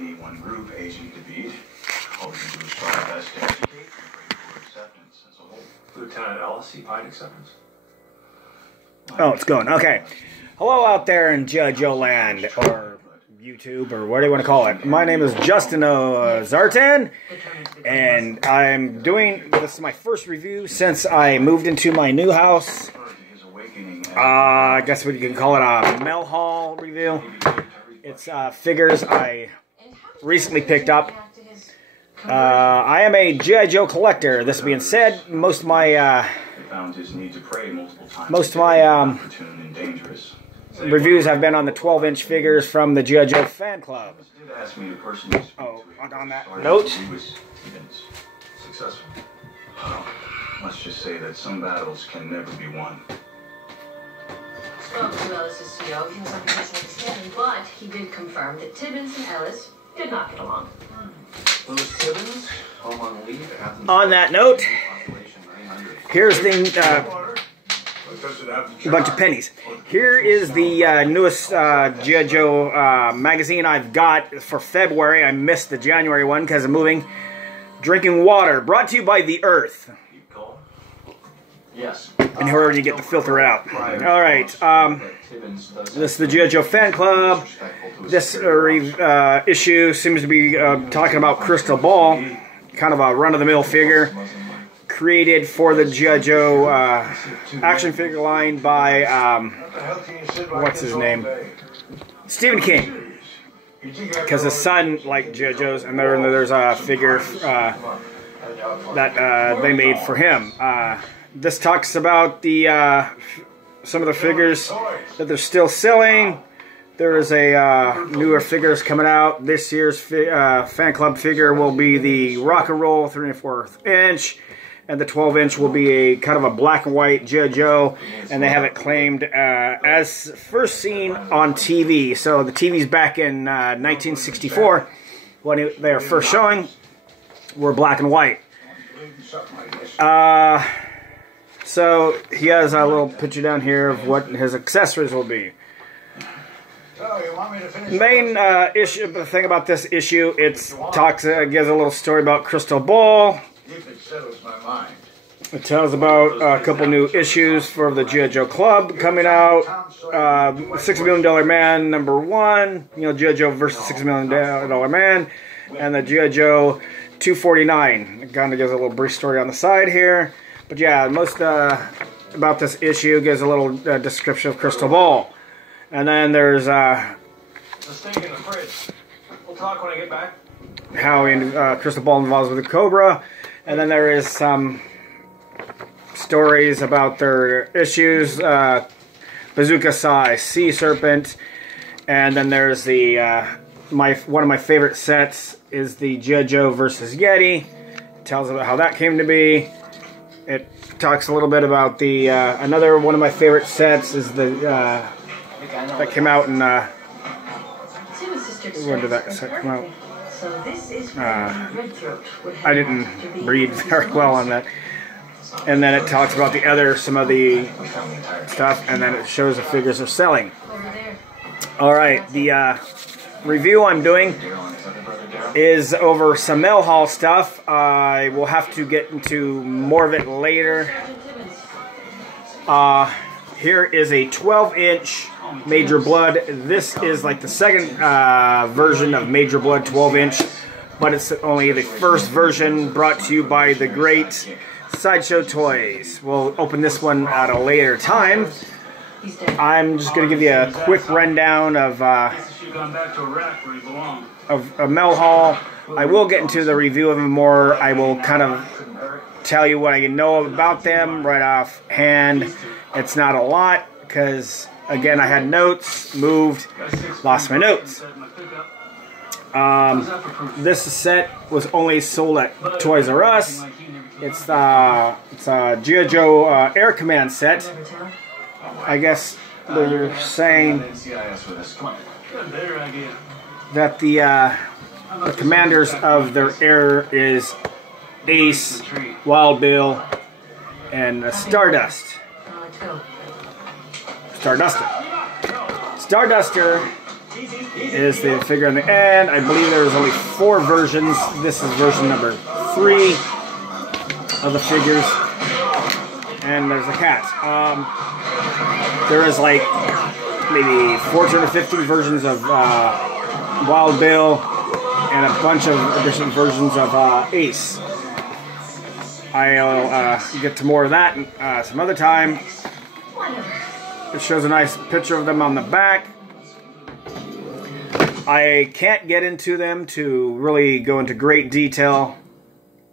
any one group agent to beat. All we can do is try our best to educate and pray for acceptance as a whole. Lieutenant Ellis, he pied acceptance. Oh, it's going. Okay. Hello out there in Geojo land, or YouTube, or what do you want to call it. My name is Justin Zartan, and I'm doing, this is my first review since I moved into my new house. I guess what you can call it, a mail haul review. It's figures I recently picked up. I am a Geojo collector. This being said, most of my reviews have been on the 12-inch figures from the Geojo fan club. Oh, on that note, let's just say that some battles can never be won. Spoke to Ellis's CO. He was under misunderstanding, but he did confirm that Tibbins and Ellis did not get along. Louis Tibbins, home on leave. On that note, here's the a bunch of pennies. Here is the newest Geojo magazine I've got for February. I missed the January one because of moving. Drinking Water, brought to you by the Earth. Yes. And here you get the filter out. All right. This is the Geojo fan club. This issue seems to be talking about Crystal Ball, kind of a run-of-the-mill figure created for the Geojo action figure line by what's his name? Stephen King. Because his son liked Geojos, and there's a figure that they made for him. This talks about the some of the figures that they're still selling. There is a newer figures coming out. This year's fan club figure will be the Rock and Roll 3/4 inch, and the 12-inch will be a kind of a black and white Geojo, and they have it claimed as first seen on TV. So the TV's back in 1964 when they were first showing were black and white. So he has a little picture down here of what his accessories will be. The main the thing about this issue, gives a little story about Crystal Ball. It tells about a couple new issues for the Geojo Club coming out. $6 Million Man #1, Geojo versus $6 Million Man, and the Geojo 249. It kind of gives a little brief story on the side here. But yeah, most about this issue gives a little description of Crystal Ball. And then there's the steak in the fridge. We'll talk when I get back. How Crystal Ball involves with the Cobra. And then there is some stories about their issues. Bazooka Size, Sea Serpent. And then there's the one of my favorite sets is the Geojo versus Yeti. It tells about how that came to be. It talks a little bit about the another one of my favorite sets is the that came out in when did that set come out? I didn't read very well on that. And then it talks about some of the stuff, and then it shows the figures they're selling. All right, the review I'm doing is over some mail haul stuff. I will have to get into more of it later. Here is a 12-inch Major Bludd. This is like the second version of Major Bludd 12-inch, but it's only the first version brought to you by the great Sideshow Toys. We'll open this one at a later time. I'm just going to give you a quick rundown of a mail haul. I will get into the review of them more. I will kind of tell you what I know about them right off hand. It's not a lot because, again, I had notes, moved, lost my notes. This set was only sold at Toys R Us. It's a Geojo Air Command set. I guess they're saying that the commanders of their air is Ace, Wild Bill, and Stardust. Starduster. Starduster is the figure in the end. I believe there's only 4 versions. This is version number 3 of the figures. And there's a cat. There is like maybe 14 or 15 versions of Wild Bill and a bunch of different versions of Ace. I'll get to more of that some other time. It shows a nice picture of them on the back. I can't get into them to really go into great detail.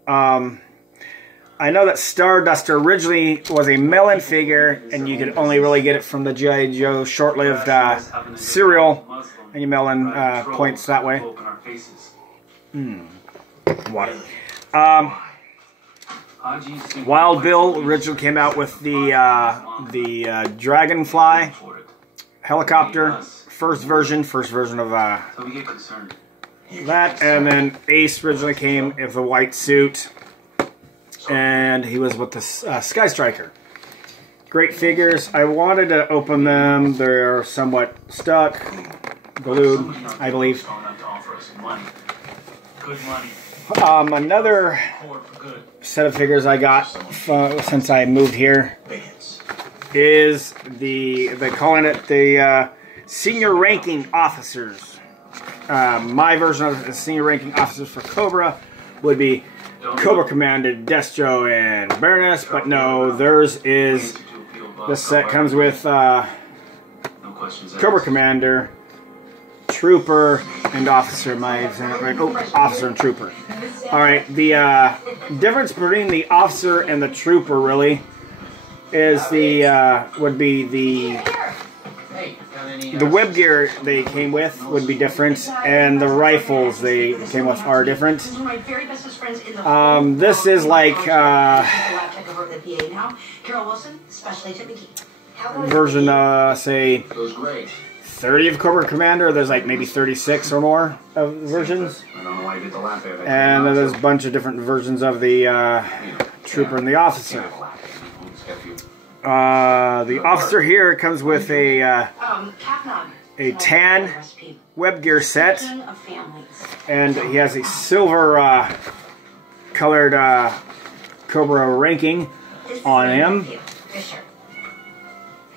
I know that Stardust originally was a melon figure, and you could only really get it from the G.I. Joe short-lived cereal, and you melon points that way. Water. Wild Bill originally came out with the Dragonfly helicopter, first version of that, and then Ace originally came with a white suit, and he was with the Sky Striker. Great figures. I wanted to open them. They're somewhat stuck, glued, I believe. Another set of figures I got since I moved here is they're calling it the senior ranking officers. My version of the senior ranking officers for Cobra would be Cobra Commander, Destro, and Baroness, but no, theirs is, this set comes with Cobra Commander, Trooper, and Officer. Officer and Trooper. Alright, the difference between the Officer and the Trooper really is would be the web gear they came with would be different, and the rifles they came with are different. This is like version, say, 30 of Cobra Commander. There's like maybe 36 or more of versions. And then there's a bunch of different versions of the Trooper and the Officer. The Officer here comes with a tan web gear set, and he has a silver colored Cobra ranking on him.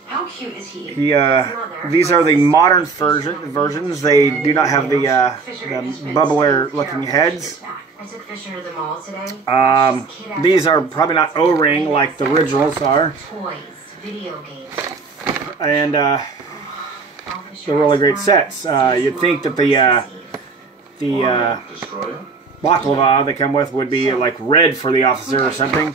How cute is he? These are the modern versions. They do not have the bubbler looking heads. I took Fisher to the mall today. These are probably not O-ring like the originals are. Toys, video games. And they're really great sets. You'd think that the baklava they come with would be like red for the Officer or something,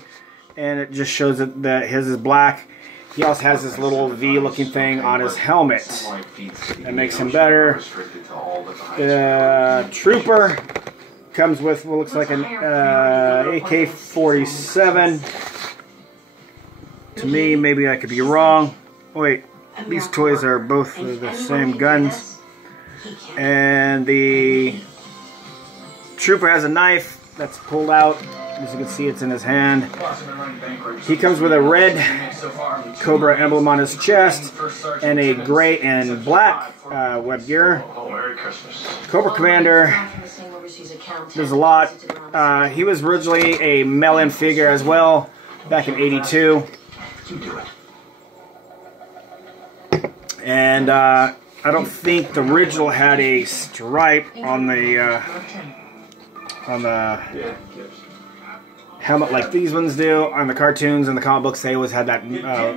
and it just shows that his is black. He also has this little V-looking thing on his helmet that makes him better. The Trooper comes with what looks like an AK-47. To me, maybe I could be wrong. Wait, these toys are both the same guns. And the Trooper has a knife that's pulled out. As you can see, it's in his hand. He comes with a red Cobra emblem on his chest and a gray and black web gear. Cobra Commander, there's a lot. He was originally a mail-in figure as well, back in '82. And I don't think the original had a stripe on the helmet like these ones do. On the cartoons and the comic books, they always had that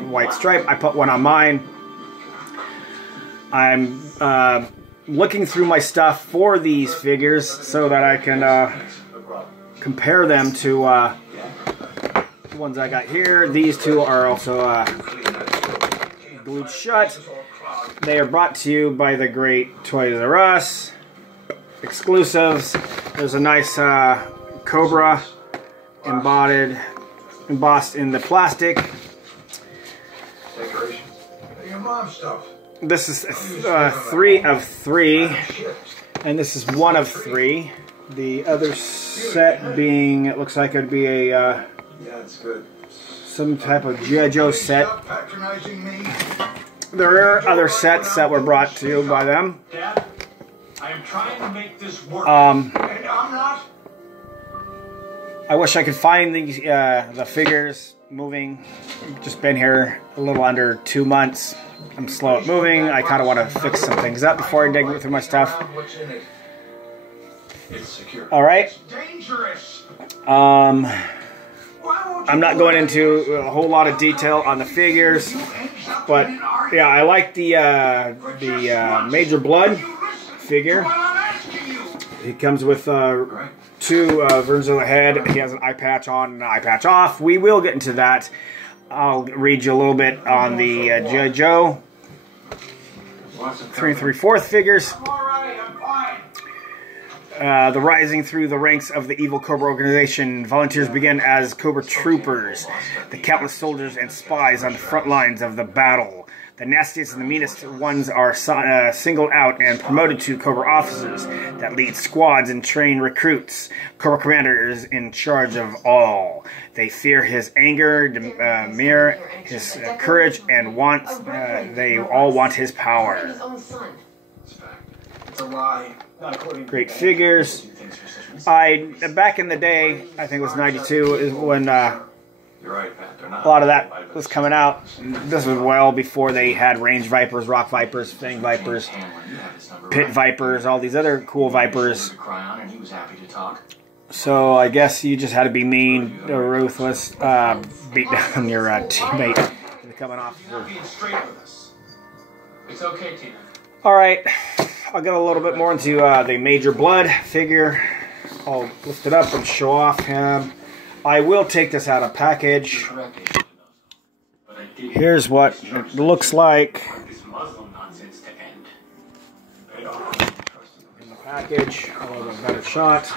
white stripe. I put one on mine. I'm looking through my stuff for these figures so that I can compare them to the ones I got here. These two are also glued shut. They are brought to you by the great Toys R Us. Exclusives. There's a nice Cobra embossed in the plastic. This is 3 of 3, and this is 1 of 3. The other set being, it looks like it'd be a some type of Geojo set. there are other sets that were brought to you by them. Dad, I am trying to make this work. And I'm not. I wish I could find the figures moving. Just been here a little under 2 months. I'm slow at moving. I kind of want to fix some things up before I dig through my stuff. What's in it? It's secure. All right. Dangerous. I'm not going into a whole lot of detail on the figures, but yeah, I like the Major Bludd figure. He comes with 2 versions of the head. He has an eye patch on and an eye patch off. We will get into that. I'll read you a little bit on the Geojo 3 3/4 figures. The rising through the ranks of the evil Cobra organization. Volunteers begin as Cobra troopers, the countless soldiers and spies on the front lines of the battle. The nastiest and the meanest ones are singled out and promoted to Cobra officers that lead squads and train recruits. Cobra Commander is in charge of all. They fear his anger, demeanor, his courage, and they all want his power. It's a lie. Great figures. Back in the day, I think it was 92, is when You're right, Pat. They're not. a lot of that was coming out. This was well before they had range vipers, rock vipers, fang vipers, pit vipers, all these other cool vipers. So I guess you just had to be mean, ruthless, beat down your teammate coming off. It's okay, Tina. All right, I'll get a little bit more into the Major Bludd figure. I'll lift it up and show off him. I will take this out of package. Here's what it looks like in the package. I'll have a better shot.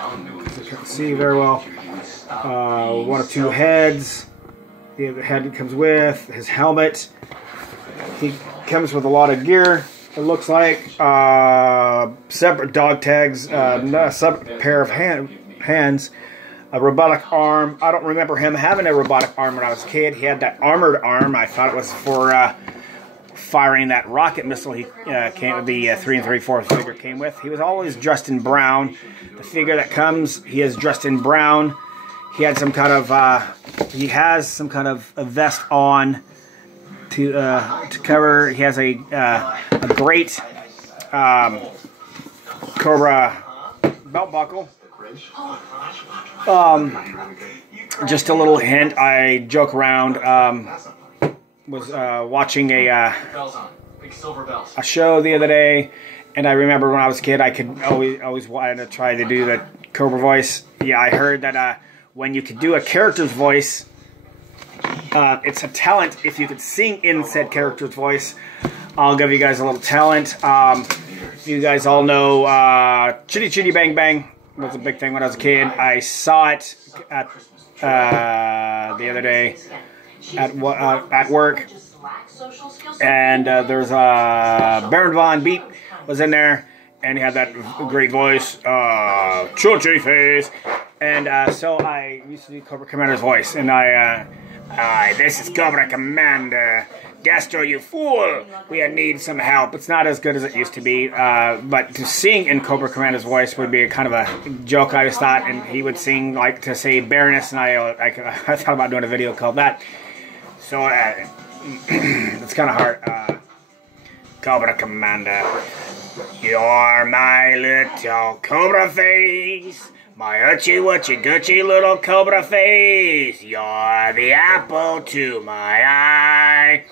You can see very well. 1 or 2 heads. The head comes with his helmet. He comes with a lot of gear. It looks like separate dog tags, a separate pair of hands, a robotic arm. I don't remember him having a robotic arm when I was a kid. He had that armored arm. I thought it was for firing that rocket missile the 3 3/4 figure came with. He was always dressed in brown. The figure that comes, he is dressed in brown. He had some kind of, he has some kind of a vest on to cover. He has a great Cobra belt buckle. Just a little hint. I joke around. Was watching a show the other day, and I remember when I was a kid, I could always wanted to try to do the Cobra voice. Yeah, I heard that when you could do a character's voice. It's a talent if you could sing in said character's voice. I'll give you guys a little talent. You guys all know Chitty Chitty Bang Bang was a big thing when I was a kid. I saw it at the other day at work, and there's Baron Von Beat was in there, and he had that great voice, Chitty Face, and so I used to do Cobra Commander's voice, and this is Cobra Commander. Gastro, you fool! We need some help. It's not as good as it used to be, but to sing in Cobra Commander's voice would be kind of a joke, I just thought, and he would sing, like, to say Baroness, and I thought about doing a video called that. So, it's kind of hard. Cobra Commander, you're my little Cobra face. My uchi-wutchi gucci little Cobra face, you're the apple to my eye.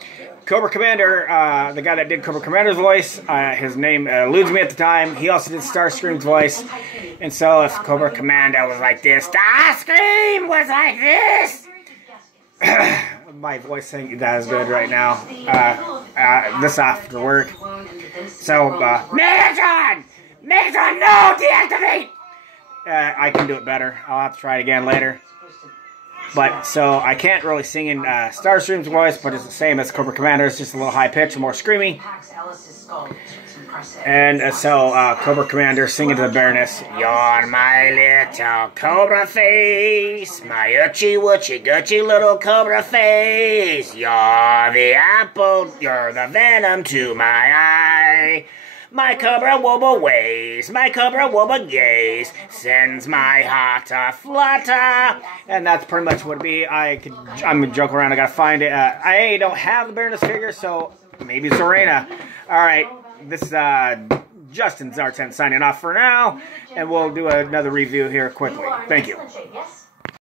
Cobra Commander, the guy that did Cobra Commander's voice, his name eludes me at the time. He also did Starscream's voice. And so if Cobra Commander was like this, Starscream was like this. My voice ain't that as good right now. This after work. So, Megatron! Megatron, no! Deactivate! I can do it better. I'll have to try it again later. But so I can't really sing in Starstream's voice, but it's the same as Cobra Commander. It's just a little high pitch, more screamy. And so Cobra Commander singing to the Baroness. You're my little Cobra face, my uchi woochie gutchy little Cobra face. You're the apple, you're the venom to my eye. My Cobra wobble ways, my Cobra wobble gaze, sends my heart a flutter. And that's pretty much what it'd be. I'm gonna joke around, I gotta find it. I don't have the Baroness figure, so maybe Zartan. Alright, this is Justin Zartan signing off for now, and we'll do another review here quickly. Thank you.